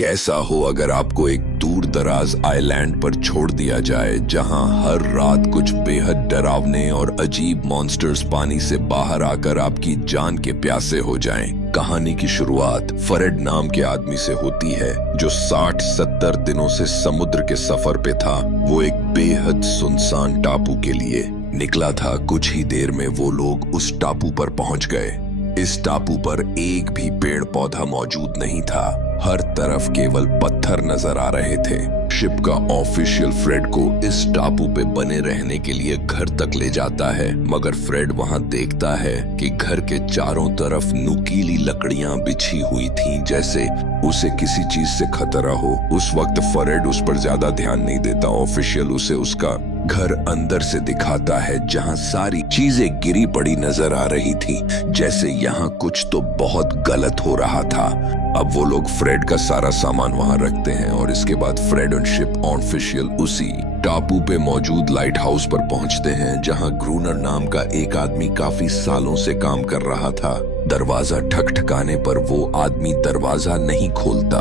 कैसा हो अगर आपको एक दूर दराज आइलैंड पर छोड़ दिया जाए जहां हर रात कुछ बेहद डरावने और अजीब मॉन्स्टर्स पानी से बाहर आकर आपकी जान के प्यासे हो जाएं। कहानी की शुरुआत फरेड नाम के आदमी से होती है जो 60-70 दिनों से समुद्र के सफर पे था। वो एक बेहद सुनसान टापू के लिए निकला था। कुछ ही देर में वो लोग उस टापू पर पहुंच गए। इस टापू पर एक भी पेड़ पौधा मौजूद नहीं था। हर तरफ केवल पत्थर नजर आ रहे थे। शिप का ऑफिशियल फ्रेड को इस टापू पे बने रहने के लिए घर तक ले जाता है, मगर फ्रेड वहां देखता है कि घर के चारों तरफ नुकीली लकड़ियां बिछी हुई थीं, जैसे उसे किसी चीज से खतरा हो। उस वक्त फ्रेड उस पर ज्यादा ध्यान नहीं देता। ऑफिशियल उसे उसका घर अंदर से दिखाता है जहां सारी चीजें गिरी पड़ी नजर आ रही थी, जैसे यहाँ कुछ तो बहुत गलत हो रहा था। अब वो लोग फ्रेड का सारा सामान वहां रखते हैं और इसके बाद फ्रेड और शिप ऑफिशियल उसी टापू पे मौजूद लाइट हाउस पर पहुंचते हैं, जहां ग्रूनर नाम का एक आदमी काफी सालों से काम कर रहा था। दरवाजा ठकठकाने पर वो आदमी दरवाजा नहीं खोलता,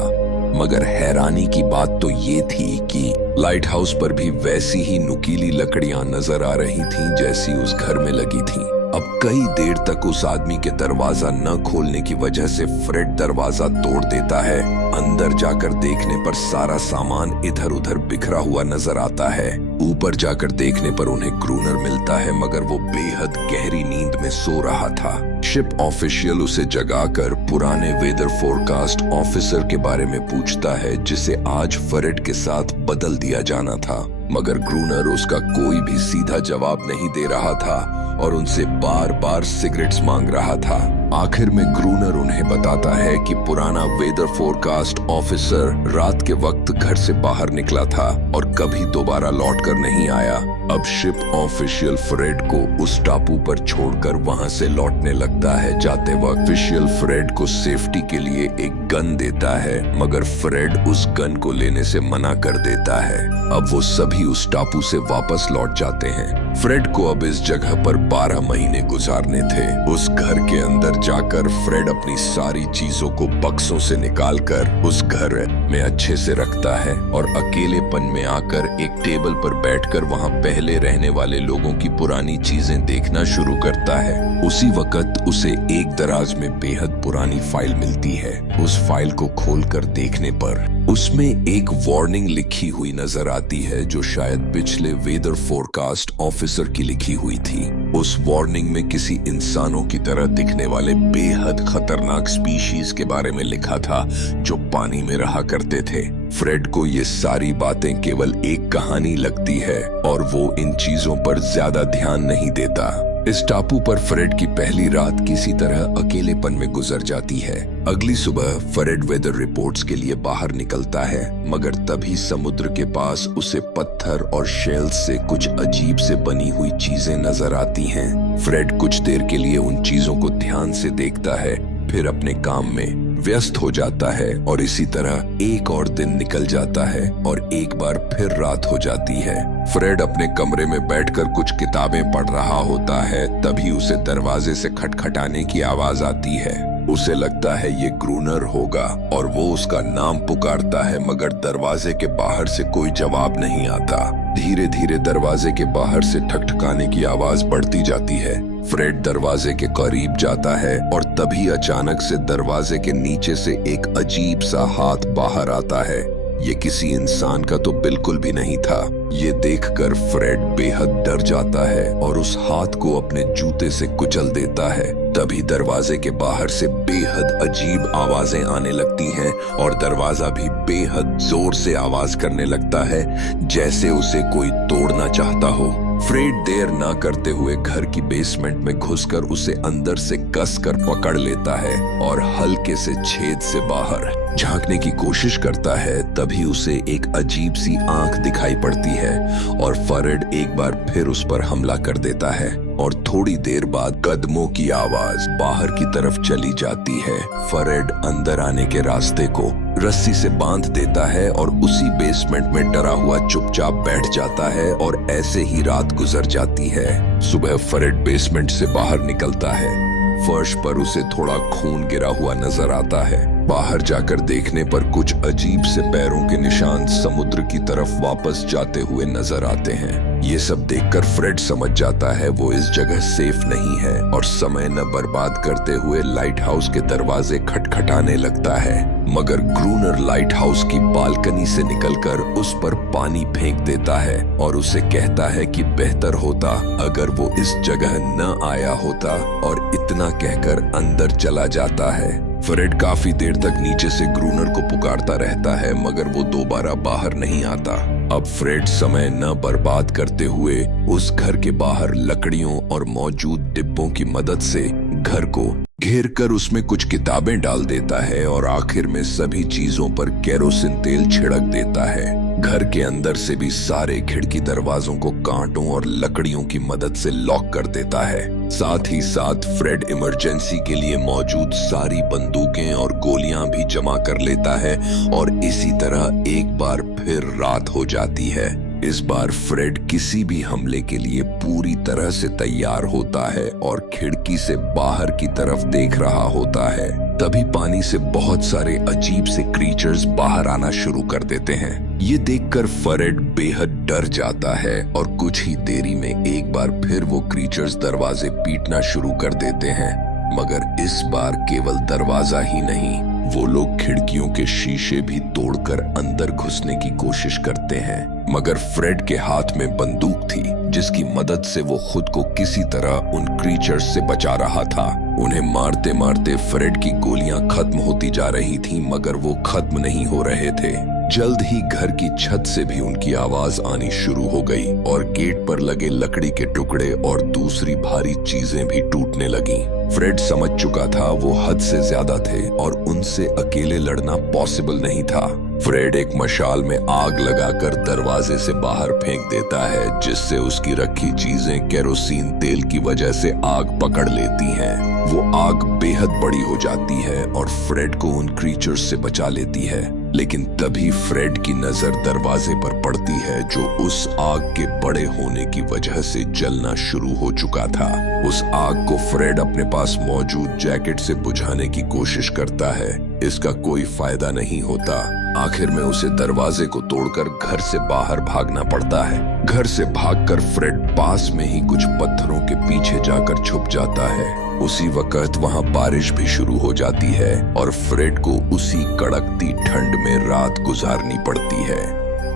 मगर हैरानी की बात तो ये थी कि लाइट हाउस पर भी वैसी ही नुकीली लकड़ियां नजर आ रही थीं जैसी उस घर में लगी थीं। अब कई देर तक उस आदमी के दरवाजा न खोलने की वजह से फ्रेड दरवाजा तोड़ देता है। अंदर जाकर देखने पर सारा सामान इधर उधर बिखरा हुआ नजर आता है। ऊपर जाकर देखने पर उन्हें ग्रूनर मिलता है, मगर वो बेहद गहरी नींद में सो रहा था। शिप ऑफिशियल उसे जगाकर पुराने वेदर फोरकास्ट ऑफिसर के बारे में पूछता है, जिसे आज फ्रेड के साथ बदल दिया जाना था, मगर ग्रूनर उसका कोई भी सीधा जवाब नहीं दे रहा था और उनसे बार बार सिगरेट्स मांग रहा था। आखिर में ग्रूनर उन्हें बताता है कि पुराना वेदर फोरकास्ट ऑफिसर रात के वक्त घर से बाहर निकला था और कभी दोबारा लौटकर नहीं आया। अब शिप ऑफिशियल फ्रेड को उस टापू पर छोड़कर वहां से लौटने लगता है। जाते वक्त ऑफिशियल फ्रेड को सेफ्टी के लिए एक गन देता है, मगर फ्रेड उस गन को लेने से मना कर देता है। अब वो सभी उस टापू से वापस लौट जाते हैं। फ्रेड को अब इस जगह पर 12 महीने गुजारने थे। उस घर के अंदर जाकर फ्रेड अपनी सारी चीजों को बक्सों से निकालकर उस घर में अच्छे से रखता है और अकेलेपन में आकर एक टेबल पर बैठकर वहां पहले रहने वाले लोगों की पुरानी चीजें देखना शुरू करता है। उसी वक्त उसे एक दराज में बेहद पुरानी फाइल मिलती है। उस फाइल को खोलकर देखने पर उसमें एक वार्निंग लिखी हुई नजर आती है, जो शायद पिछले वेदर फोरकास्ट ऑफिसर की लिखी हुई थी। उस वार्निंग में किसी इंसानों की तरह दिखने वाले बेहद खतरनाक स्पीशीज के बारे में लिखा था, जो पानी में रहा करते थे। फ्रेड को ये सारी बातें केवल एक कहानी लगती है और वो इन चीजों पर ज्यादा ध्यान नहीं देता। इस टापू पर फ्रेड की पहली रात किसी तरह अकेलेपन में गुजर जाती है। अगली सुबह फ्रेड वेदर रिपोर्ट्स के लिए बाहर निकलता है, मगर तभी समुद्र के पास उसे पत्थर और शेल्स से कुछ अजीब से बनी हुई चीजें नजर आती हैं। फ्रेड कुछ देर के लिए उन चीजों को ध्यान से देखता है, फिर अपने काम में व्यस्त हो जाता है और इसी तरह एक और दिन निकल जाता है और एक बार फिर रात हो जाती है। फ्रेड अपने कमरे में बैठकर कुछ किताबें पढ़ रहा होता है, तभी उसे दरवाजे से खटखटाने की आवाज आती है। उसे लगता है ये ग्रूनर होगा और वो उसका नाम पुकारता है, मगर दरवाजे के बाहर से कोई जवाब नहीं आता। धीरे धीरे दरवाजे के बाहर से ठकठकाने की आवाज बढ़ती जाती है। फ्रेड दरवाजे के करीब जाता है और तभी अचानक से दरवाजे के नीचे से एक अजीब सा हाथ बाहर आता है। ये किसी इंसान का तो बिल्कुल भी नहीं था। ये देखकर फ्रेड बेहद डर जाता है और उस हाथ को अपने जूते से कुचल देता है। तभी दरवाजे के बाहर से बेहद अजीब आवाजें आने लगती हैं और दरवाजा भी बेहद जोर से आवाज करने लगता है, जैसे उसे कोई तोड़ना चाहता हो। फ्रेड देर ना करते हुए घर की बेसमेंट में घुसकर उसे अंदर से कसकर पकड़ लेता है और हल्के से छेद से बाहर झांकने की कोशिश करता है। तभी उसे एक अजीब सी आंख दिखाई पड़ती है और फ्रेड एक बार फिर उस पर हमला कर देता है और थोड़ी देर बाद कदमों की आवाज बाहर की तरफ चली जाती है। फ्रेड अंदर आने के रास्ते को रस्सी से बांध देता है और उसी बेसमेंट में डरा हुआ चुपचाप बैठ जाता है और ऐसे ही रात गुजर जाती है। सुबह फ्रेड बेसमेंट से बाहर निकलता है। फर्श पर उसे थोड़ा खून गिरा हुआ नजर आता है। बाहर जाकर देखने पर कुछ अजीब से पैरों के निशान समुद्र की तरफ वापस जाते हुए नजर आते हैं। ये सब देखकर फ्रेड समझ जाता है वो इस जगह सेफ नहीं है और समय न बर्बाद करते हुए लाइट हाउस के दरवाजे खटखटाने लगता है। मगर ग्रूनर लाइट हाउस की बालकनी से निकलकर उस पर पानी फेंक देता है और उसे कहता है कि बेहतर होता अगर वो इस जगह न आया होता, और इतना कहकर अंदर चला जाता है। फ्रेड काफी देर तक नीचे से ग्रूनर को पुकारता रहता है मगर वो दोबारा बाहर नहीं आता। अब फ्रेड समय न बर्बाद करते हुए उस घर के बाहर लकड़ियों और मौजूद डिब्बों की मदद से घर को घेर कर उसमें कुछ किताबें डाल देता है और आखिर में सभी चीजों पर केरोसिन तेल छिड़क देता है। घर के अंदर से भी सारे खिड़की दरवाजों को कांटों और लकड़ियों की मदद से लॉक कर देता है। साथ ही साथ फ्रेड इमरजेंसी के लिए मौजूद सारी बंदूकें और गोलियां भी जमा कर लेता है और इसी तरह एक बार फिर रात हो जाती है। इस बार फ्रेड किसी भी हमले के लिए पूरी तरह से तैयार होता है और खिड़की से बाहर की तरफ देख रहा होता है। तभी पानी से बहुत सारे अजीब से क्रीचर्स बाहर आना शुरू कर देते हैं। ये देखकर फ्रेड बेहद डर जाता है और कुछ ही देरी में एक बार फिर वो क्रीचर्स दरवाजे पीटना शुरू कर देते हैं। मगर इस बार केवल दरवाजा ही नहीं, वो लोग खिड़कियों के शीशे भी तोड़कर अंदर घुसने की कोशिश करते हैं। मगर फ्रेड के हाथ में बंदूक थी जिसकी मदद से वो खुद को किसी तरह उन क्रीचर्स से बचा रहा था। उन्हें मारते मारते फ्रेड की गोलियां खत्म होती जा रही थीं मगर वो खत्म नहीं हो रहे थे। जल्द ही घर की छत से भी उनकी आवाज आनी शुरू हो गई और गेट पर लगे लकड़ी के टुकड़े और दूसरी भारी चीजें भी टूटने लगीं। फ्रेड समझ चुका था वो हद से ज्यादा थे और उनसे अकेले लड़ना पॉसिबल नहीं था। फ्रेड एक मशाल में आग लगाकर दरवाजे से बाहर फेंक देता है जिससे उसकी रखी चीजें केरोसिन तेल की वजह से आग पकड़ लेती हैं। वो आग बेहद बड़ी हो जाती है और फ्रेड को उन क्रीचर्स से बचा लेती है। लेकिन तभी फ्रेड की नजर दरवाजे पर पड़ती है जो उस आग के बड़े होने की वजह से जलना शुरू हो चुका था। उस आग को फ्रेड अपने पास मौजूद जैकेट से बुझाने की कोशिश करता है। इसका कोई फायदा नहीं होता। आखिर में उसे दरवाजे को तोड़कर घर से बाहर भागना पड़ता है। घर से भागकर फ्रेड पास में ही कुछ पत्थरों के पीछे जाकर छुप जाता है। उसी वक्त वहां बारिश भी शुरू हो जाती है और फ्रेड को उसी कड़कती ठंड में रात गुजारनी पड़ती है।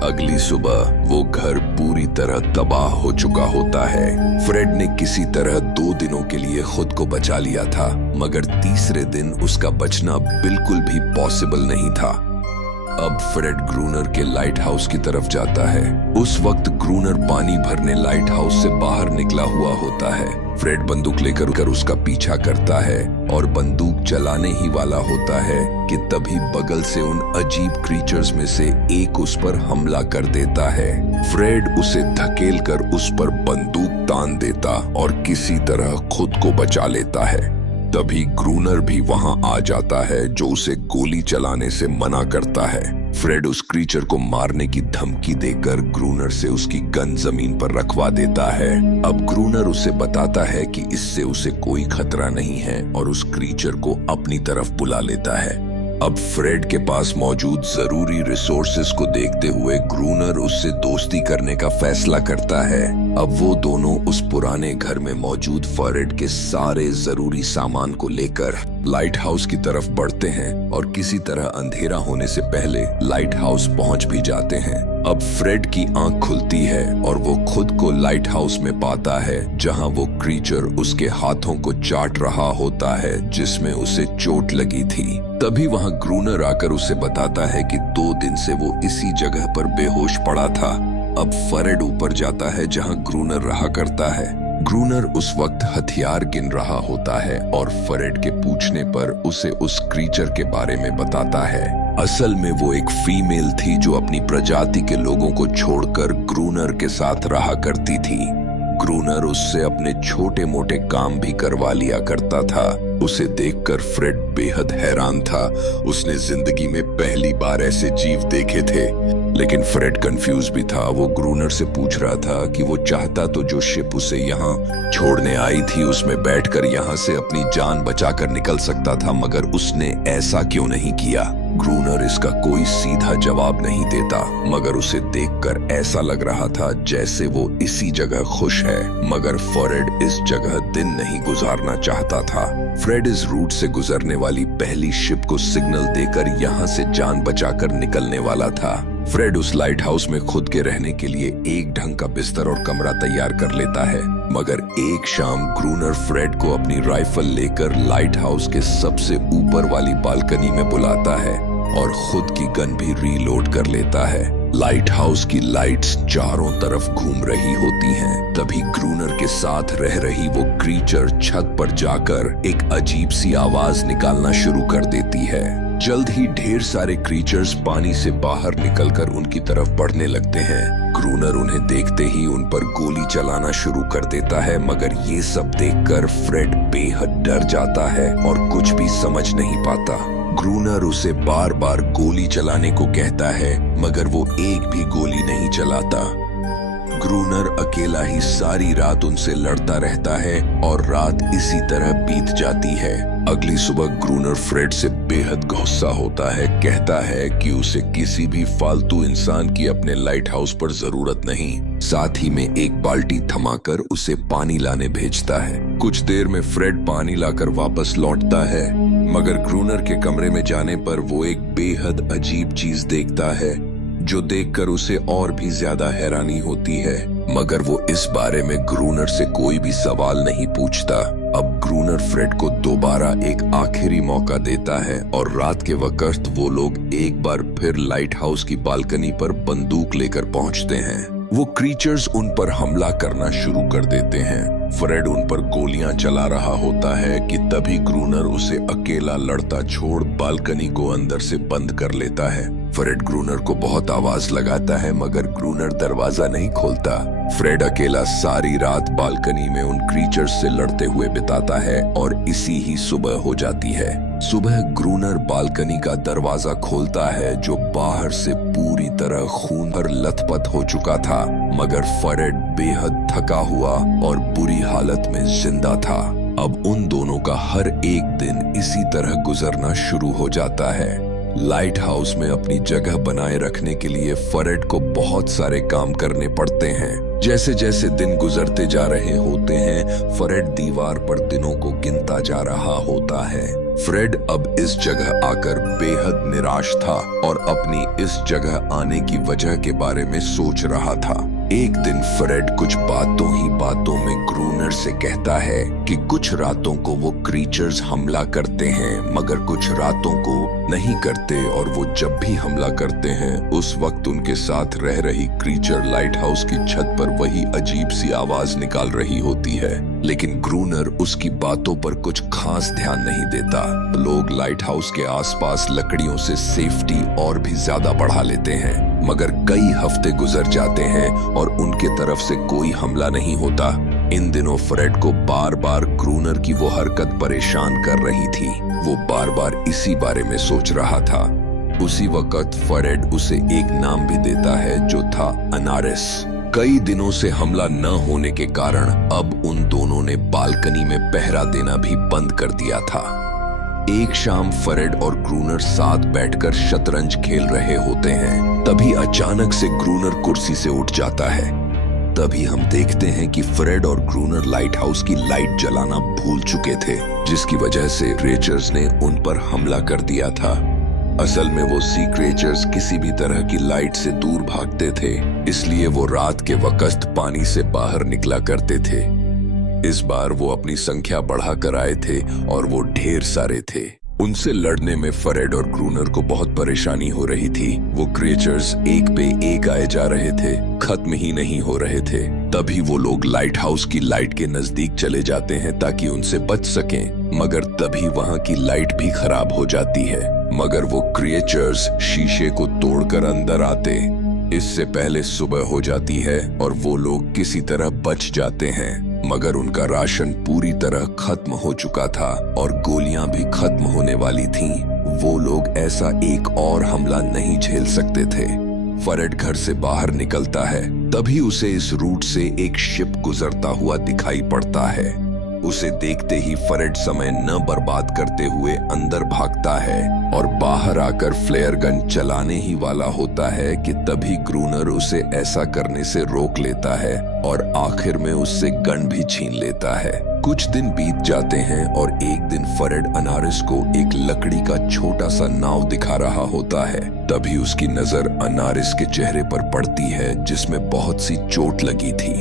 अगली सुबह वो घर पूरी तरह तबाह हो चुका होता है। फ्रेड ने किसी तरह 2 दिनों के लिए खुद को बचा लिया था मगर तीसरे दिन उसका बचना बिल्कुल भी पॉसिबल नहीं था। अब फ्रेड ग्रूनर के लाइट हाउस की तरफ जाता है। उस वक्त ग्रूनर पानी भरने लाइट हाउस से बाहर निकला हुआ होता है। फ्रेड बंदूक लेकर उसका पीछा करता है और बंदूक चलाने ही वाला होता है कि तभी बगल से उन अजीब क्रीचर्स में से एक उस पर हमला कर देता है। फ्रेड उसे धकेलकर उस पर बंदूक तान देता और किसी तरह खुद को बचा लेता है। तभी ग्रूनर भी वहां आ जाता है जो उसे गोली चलाने से मना करता है। फ्रेड उस क्रीचर को मारने की धमकी देकर ग्रूनर से उसकी गन जमीन पर रखवा देता है। अब ग्रूनर उसे बताता है कि इससे उसे कोई खतरा नहीं है और उस क्रीचर को अपनी तरफ बुला लेता है। अब फ्रेड के पास मौजूद जरूरी रिसोर्सेज को देखते हुए ग्रूनर उससे दोस्ती करने का फैसला करता है। अब वो दोनों उस पुराने घर में मौजूद फ्रेड के सारे जरूरी सामान को लेकर लाइट हाउस की तरफ बढ़ते हैं और किसी तरह अंधेरा होने से पहले लाइट हाउस पहुंच भी जाते हैं। अब फ्रेड की आंख खुलती है और वो खुद को लाइट हाउस में पाता है जहां वो क्रीचर उसके हाथों को चाट रहा होता है जिसमें उसे चोट लगी थी। तभी वहां ग्रूनर आकर उसे बताता है कि 2 दिन से वो इसी जगह पर बेहोश पड़ा था। अब फ्रेड ऊपर जाता है जहां ग्रूनर रहा करता है। ग्रूनर उस वक्त हथियार गिन रहा होता है और फ्रेड के पूछने पर उसे उस क्रीचर के बारे में बताता है। असल में वो एक फीमेल थी जो अपनी प्रजाति के लोगों को छोड़कर ग्रूनर के साथ रहा करती थी। ग्रूनर उससे अपने छोटे मोटे काम भी करवा लिया करता था। उसे देखकर फ्रेड बेहद हैरान था। उसने जिंदगी में पहली बार ऐसे जीव देखे थे। लेकिन फ्रेड कंफ्यूज भी था। वो ग्रूनर से पूछ रहा था कि वो चाहता तो जो शिप उसे यहाँ छोड़ने आई थी उसमें बैठकर यहाँ से अपनी जान बचाकर निकल सकता था, मगर उसने ऐसा क्यों नहीं किया। ग्रूनर इसका कोई सीधा जवाब नहीं देता, मगर उसे देखकर ऐसा लग रहा था जैसे वो इसी जगह खुश है। मगर फ्रेड इस जगह दिन नहीं गुजारना चाहता था। फ्रेड इस रूट से गुजरने वाली पहली शिप को सिग्नल देकर यहाँ से जान बचाकर निकलने वाला था। फ्रेड उस लाइट हाउस में खुद के रहने के लिए एक ढंग का बिस्तर और कमरा तैयार कर लेता है। मगर एक शाम ग्रूनर फ्रेड को अपनी राइफल लेकर लाइट हाउस के सबसे ऊपर वाली बालकनी में बुलाता है और खुद की गन भी रीलोड कर लेता है। लाइट हाउस की लाइट्स चारों तरफ घूम रही होती हैं। तभी ग्रूनर के साथ रह रही वो क्रीचर छत पर जाकर एक अजीब सी आवाज निकालना शुरू कर देती है। जल्द ही ढेर सारे क्रीचर्स पानी से बाहर निकलकर उनकी तरफ बढ़ने लगते हैं। ग्रूनर उन्हें देखते ही उन पर गोली चलाना शुरू कर देता है, मगर ये सब देखकर फ्रेड बेहद डर जाता है और कुछ भी समझ नहीं पाता। ग्रूनर उसे बार बार गोली चलाने को कहता है, मगर वो एक भी गोली नहीं चलाता। ग्रूनर अकेला ही सारी रात उनसे लड़ता रहता है और रात इसी तरह बीत जाती है। अगली सुबह ग्रूनर फ्रेड से बेहद गुस्सा होता है। कहता है कि उसे किसी भी फालतू इंसान की अपने लाइट हाउस पर जरूरत नहीं। साथ ही में एक बाल्टी थमाकर उसे पानी लाने भेजता है। कुछ देर में फ्रेड पानी लाकर वापस लौटता है, मगर ग्रूनर के कमरे में जाने पर वो एक बेहद अजीब चीज देखता है, जो देखकर उसे और भी ज्यादा हैरानी होती है। मगर वो इस बारे में ग्रूनर से कोई भी सवाल नहीं पूछता। अब ग्रूनर फ्रेड को दोबारा एक आखिरी मौका देता है और रात के वक्त वो लोग एक बार फिर लाइट हाउस की बालकनी पर बंदूक लेकर पहुंचते हैं। वो क्रीचर्स उन पर हमला करना शुरू कर देते हैं। फ्रेड उन पर गोलियां चला रहा होता है कि तभी ग्रूनर उसे अकेला लड़ता छोड़ बालकनी को अंदर से बंद कर लेता है। फ्रेड ग्रूनर को बहुत आवाज लगाता है, मगर ग्रूनर दरवाजा नहीं खोलता। फ्रेड अकेला सारी रात बालकनी में उन क्रीचर्स से लड़ते हुए बिताता है और इसी ही सुबह हो जाती है। सुबह ग्रूनर बालकनी का दरवाजा खोलता है, जो बाहर से पूरी तरह खून पर लथपथ हो चुका था, मगर फ्रेड बेहद थका हुआ और बुरी हालत में जिंदा था। अब उन दोनों का हर एक दिन इसी तरह गुजरना शुरू हो जाता है। लाइट हाउस में अपनी जगह बनाए रखने के लिए फ्रेड को बहुत सारे काम करने पड़ते हैं। जैसे जैसे दिन गुजरते जा रहे होते हैं, फ्रेड दीवार पर दिनों को गिनता जा रहा होता है। फ्रेड अब इस जगह आकर बेहद निराश था और अपनी इस जगह आने की वजह के बारे में सोच रहा था। एक दिन फ्रेड कुछ बातों ही बातों में ग्रूनर से कहता है कि कुछ रातों को वो क्रीचर्स हमला करते हैं, मगर कुछ रातों को नहीं करते, और वो जब भी हमला करते हैं उस वक्त उनके साथ रह रही क्रीचर लाइट हाउस की छत पर वही अजीब सी आवाज निकाल रही होती है। लेकिन ग्रूनर उसकी बातों पर कुछ खास ध्यान नहीं देता। लोग लाइट हाउस के आसपास लकड़ियों से सेफ्टी और भी ज्यादा बढ़ा लेते हैं, मगर कई हफ्ते गुजर जाते हैं और उनके तरफ से कोई हमला नहीं होता। इन दिनों फ्रेड को बार बार ग्रूनर की वो हरकत परेशान कर रही थी। वो बार बार इसी बारे में सोच रहा था। उसी वक्त फ्रेड उसे एक नाम भी देता है, जो था अनारिस। कई दिनों से हमला न होने के कारण अब उन दोनों ने बालकनी में पहरा देना भी बंद कर दिया था। एक शाम फ्रेड और ग्रूनर साथ बैठकर शतरंज खेल रहे होते हैं। तभी अचानक से ग्रूनर कुर्सी से उठ जाता है। तभी हम देखते हैं कि फ्रेड और ग्रूनर लाइट हाउस की लाइट जलाना भूल चुके थे, जिसकी वजह से क्रीचर्स ने उन पर हमला कर दिया था। असल में वो सी क्रीचर्स किसी भी तरह की लाइट से दूर भागते थे, इसलिए वो रात के वक्त पानी से बाहर निकला करते थे। इस बार वो अपनी संख्या बढ़ाकर आए थे और वो ढेर सारे थे। उनसे लड़ने में फ्रेड और ग्रूनर को बहुत परेशानी हो रही थी। वो क्रीचर्स एक पे एक आए जा रहे थे, खत्म ही नहीं हो रहे थे। तभी वो लोग लाइट हाउस की लाइट के नजदीक चले जाते हैं ताकि उनसे बच सकें, मगर तभी वहां की लाइट भी खराब हो जाती है। मगर वो क्रीचर्स शीशे को तोड़कर अंदर आते। इससे पहले सुबह हो जाती है और वो लोग किसी तरह बच जाते हैं, मगर उनका राशन पूरी तरह खत्म हो चुका था और गोलियां भी खत्म होने वाली थीं। वो लोग ऐसा एक और हमला नहीं झेल सकते थे। फरेड घर से बाहर निकलता है, तभी उसे इस रूट से एक शिप गुजरता हुआ दिखाई पड़ता है। उसे देखते ही फरेड समय न बर्बाद करते हुए अंदर भागता है और बाहर आकर फ्लेयर गन चलाने ही वाला होता है कि तभी ग्रूनर उसे ऐसा करने से रोक लेता है और आखिर में उससे गन भी छीन लेता है। कुछ दिन बीत जाते हैं और एक दिन फरेड अनारिस को एक लकड़ी का छोटा सा नाव दिखा रहा होता है। तभी उसकी नजर अनारिस के चेहरे पर पड़ती है जिसमें बहुत सी चोट लगी थी।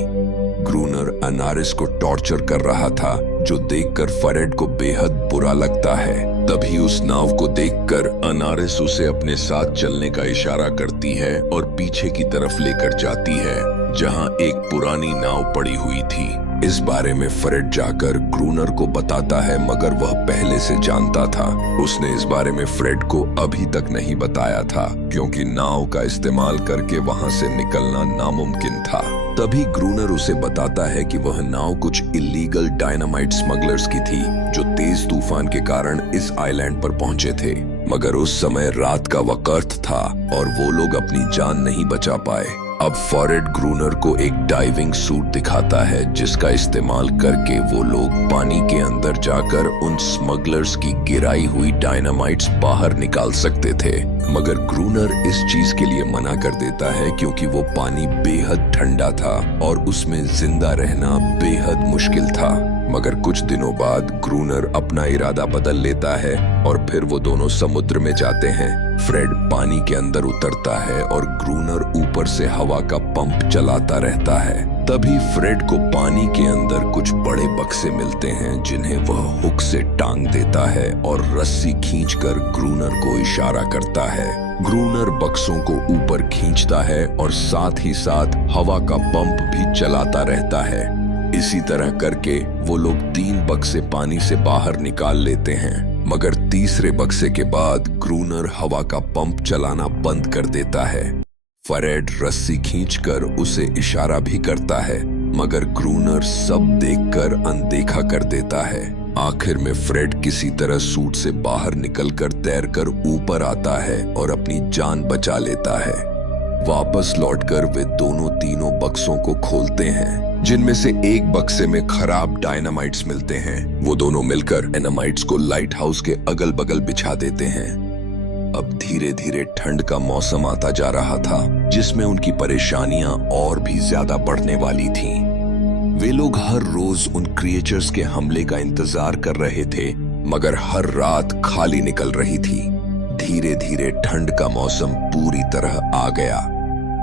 ग्रूनर अनारिस को टॉर्चर कर रहा था, जो देखकर फरेड को बेहद बुरा लगता है। तभी उस नाव को देखकर अनारिस उसे अपने साथ चलने का इशारा करती है और पीछे की तरफ लेकर जाती है, जहां एक पुरानी नाव पड़ी हुई थी। इस बारे में फरेड जाकर ग्रूनर को बताता है, मगर वह पहले से जानता था। उसने इस बारे में फ्रेड को अभी तक नहीं बताया था, क्योंकि नाव का इस्तेमाल करके वहां से निकलना नामुमकिन था। तभी ग्रूनर उसे बताता है कि वह नाव कुछ इलीगल डायनामाइट स्मगलर्स की थी, जो तेज तूफान के कारण इस आइलैंड पर पहुंचे थे। मगर उस समय रात का वक्त था और वो लोग अपनी जान नहीं बचा पाए। अब फरेड ग्रूनर को एक डाइविंग सूट दिखाता है, जिसका इस्तेमाल करके वो लोग पानी के अंदर जाकर उन स्मगलर्स की गिराई हुई डायनामाइट्स बाहर निकाल सकते थे। मगर ग्रूनर इस चीज के लिए मना कर देता है, क्योंकि वो पानी बेहद ठंडा था और उसमें जिंदा रहना बेहद मुश्किल था। मगर कुछ दिनों बाद ग्रूनर अपना इरादा बदल लेता है और फिर वो दोनों समुद्र में जाते हैं। फ्रेड पानी के अंदर उतरता है और ग्रूनर ऊपर से हवा का पंप चलाता रहता है। तभी फ्रेड को पानी के अंदर कुछ बड़े बक्से मिलते हैं, जिन्हें वह हुक से टांग देता है और रस्सी खींचकर ग्रूनर को इशारा करता है। ग्रूनर बक्सों को ऊपर खींचता है और साथ ही साथ हवा का पंप भी चलाता रहता है। इसी तरह करके वो लोग 3 बक्से पानी से बाहर निकाल लेते हैं। मगर तीसरे बक्से के बाद ग्रूनर हवा का पंप चलाना बंद कर देता है। फरेड रस्सी खींचकर उसे इशारा भी करता है, मगर ग्रूनर सब देखकर अनदेखा कर देता है। आखिर में फ्रेड किसी तरह सूट से बाहर निकलकर तैरकर ऊपर आता है और अपनी जान बचा लेता है। वापस लौटकर वे दोनों तीनों बक्सों को खोलते हैं, जिनमें से एक बक्से में खराब डायनामाइट्स मिलते हैं। वो दोनों मिलकर डायनामाइट्स को लाइट हाउस के अगल बगल बिछा देते हैं। अब धीरे धीरे ठंड का मौसम आता जा रहा था, जिसमें उनकी परेशानियां और भी ज्यादा बढ़ने वाली थीं। वे लोग हर रोज उन क्रिएचर्स के हमले का इंतजार कर रहे थे, मगर हर रात खाली निकल रही थी। धीरे धीरे ठंड का मौसम पूरी तरह आ गया।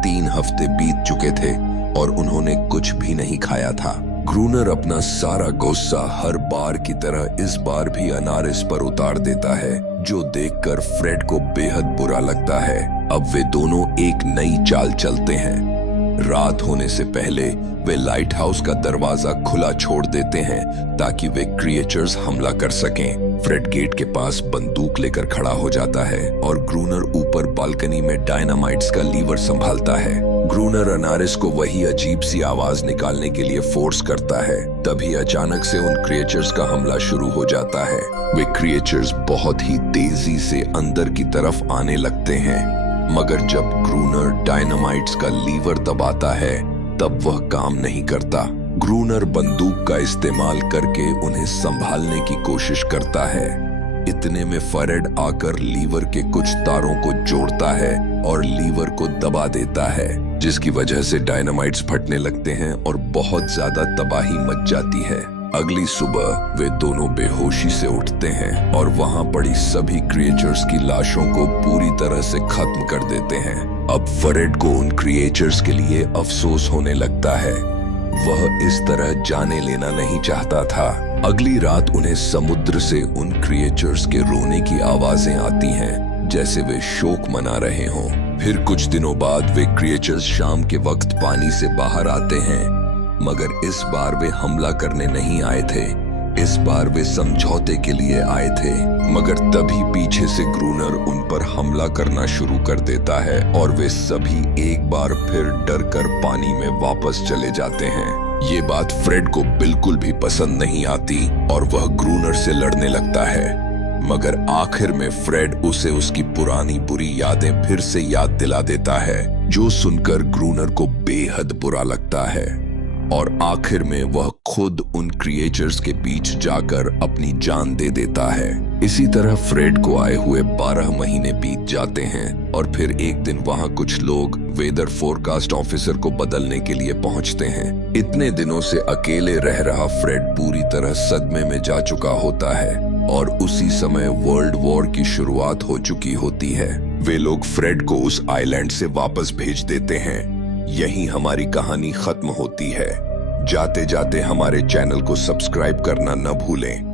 3 हफ्ते बीत चुके थे और उन्होंने कुछ भी नहीं खाया था। ग्रूनर अपना सारा गुस्सा हर बार की तरह इस बार भी अनारिस पर उतार देता है, जो देखकर फ्रेड को बेहद बुरा लगता है। अब वे दोनों एक नई चाल चलते हैं। रात होने से पहले वे लाइट हाउस का दरवाजा खुला छोड़ देते हैं, ताकि वे क्रिएचर्स हमला कर सकें। फ्रेड गेट के पास बंदूक लेकर खड़ा हो जाता है और ग्रूनर ऊपर बालकनी में डायनामाइट्स का लीवर संभालता है। ग्रूनर अनारिस को वही अजीब सी आवाज निकालने के लिए फोर्स करता है। तभी अचानक से उन क्रिएचर्स का हमला शुरू हो जाता है। वे क्रिएचर्स बहुत ही तेजी से अंदर की तरफ आने लगते हैं, मगर जब ग्रूनर डायनामाइट्स का लीवर दबाता है, तब वह काम नहीं करता। ग्रूनर बंदूक का इस्तेमाल करके उन्हें संभालने की कोशिश करता है। इतने में फरेड आकर लीवर के कुछ तारों को जोड़ता है और लीवर को दबा देता है, जिसकी वजह से डायनामाइट्स फटने लगते हैं और बहुत ज्यादा तबाही मच जाती है। अगली सुबह वे दोनों बेहोशी से उठते हैं और वहां पड़ी सभी क्रिएचर्स की लाशों को पूरी तरह से खत्म कर देते हैं। अब फरेड को उन क्रिएचर्स के लिए अफसोस होने लगता है। वह इस तरह जाने लेना नहीं चाहता था। अगली रात उन्हें समुद्र से उन क्रिएचर्स के रोने की आवाजें आती हैं, जैसे वे शोक मना रहे हों। फिर कुछ दिनों बाद वे क्रिएचर्स शाम के वक्त पानी से बाहर आते हैं, मगर इस बार वे हमला करने नहीं आए थे। इस बार वे समझौते के लिए आए थे, मगर तभी पीछे से ग्रूनर उन पर हमला करना शुरू कर देता है और वे सभी एक बार फिर डरकर पानी में वापस चले जाते हैं। ये बात फ्रेड को बिल्कुल भी पसंद नहीं आती और वह ग्रूनर से लड़ने लगता है, मगर आखिर में फ्रेड उसे उसकी पुरानी बुरी यादें फिर से याद दिला देता है, जो सुनकर ग्रूनर को बेहद बुरा लगता है और आखिर में वह खुद उन क्रिएचर्स के बीच जाकर अपनी जान दे देता है। इसी तरह फ्रेड को आए हुए 12 महीने बीत जाते हैं और फिर एक दिन वहां कुछ लोग वेदर फोरकास्ट ऑफिसर को बदलने के लिए पहुंचते हैं। इतने दिनों से अकेले रह रहा फ्रेड पूरी तरह सदमे में जा चुका होता है और उसी समय वर्ल्ड वॉर की शुरुआत हो चुकी होती है। वे लोग फ्रेड को उस आइलैंड से वापस भेज देते हैं। यहीं हमारी कहानी खत्म होती है। जाते जाते हमारे चैनल को सब्सक्राइब करना न भूलें।